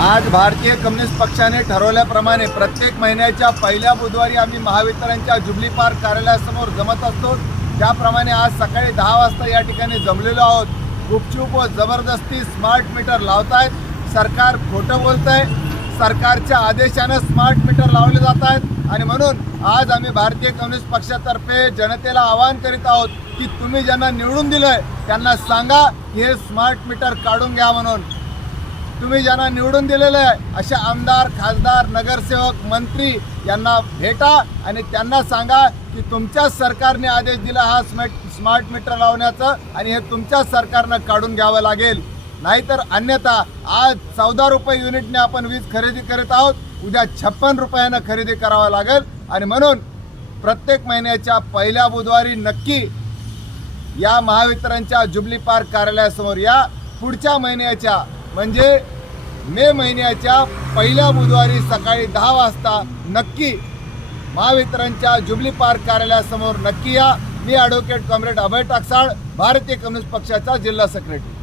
आज भारतीय कम्युनिस्ट पक्षाने ठरवल्याप्रमाणे प्रत्येक महिन्याच्या पहिल्या बुधवारी आम्ही महावितरणच्या जुबली पार्क कार्यालयासमोर जमत असतो। त्याप्रमाणे आज सकाळी 10 वाजता या ठिकाणी जमलेलो आहोत। गुपचूप व जबरदस्ती स्मार्ट मीटर लावतायत, सरकार खोटं बोलतंय, सरकारच्या आदेशाने स्मार्ट मीटर लावले जात आहेत आणि म्हणून आज आम्ही भारतीय कम्युनिस्ट पक्षातर्फे जनतेला आवाहन करीत आहोत की तुम्ही ज्यांना निवडून दिलंय त्यांना सांगा की हे स्मार्ट मीटर काढून घ्या म्हणून। तुम्ही ज्यांना निवडून दिलेले आहे अशा आमदार, खासदार, नगरसेवक, मंत्री यांना भेटा आणि त्यांना सांगा की तुमच्याच सरकारने आदेश दिला हा स्मार्ट मीटर लावण्याचा आणि हे तुमच्याच सरकारनं काढून घ्यावं लागेल। नाहीतर अन्यथा आज 14 रुपये युनिटने आपण वीज खरेदी करत आहोत, उद्या 56 रुपयानं खरेदी करावं लागेल। आणि म्हणून प्रत्येक महिन्याच्या पहिल्या बुधवारी नक्की या महावितरणच्या जुबली पार्क कार्यालयासमोर या। पुढच्या महिन्याच्या म्हणजे मे महिन्याच्या पहिल्या बुधवारी सकाळी 10 वाजता नक्की महावितरणच्या जुबली पार्क कार्यालयासमोर नक्की या। मी ॲडव्होकेट कॉम्रेड अभय टाकसाळ, भारतीय कम्युनिस्ट पक्षाचा जिल्हा सेक्रेटरी।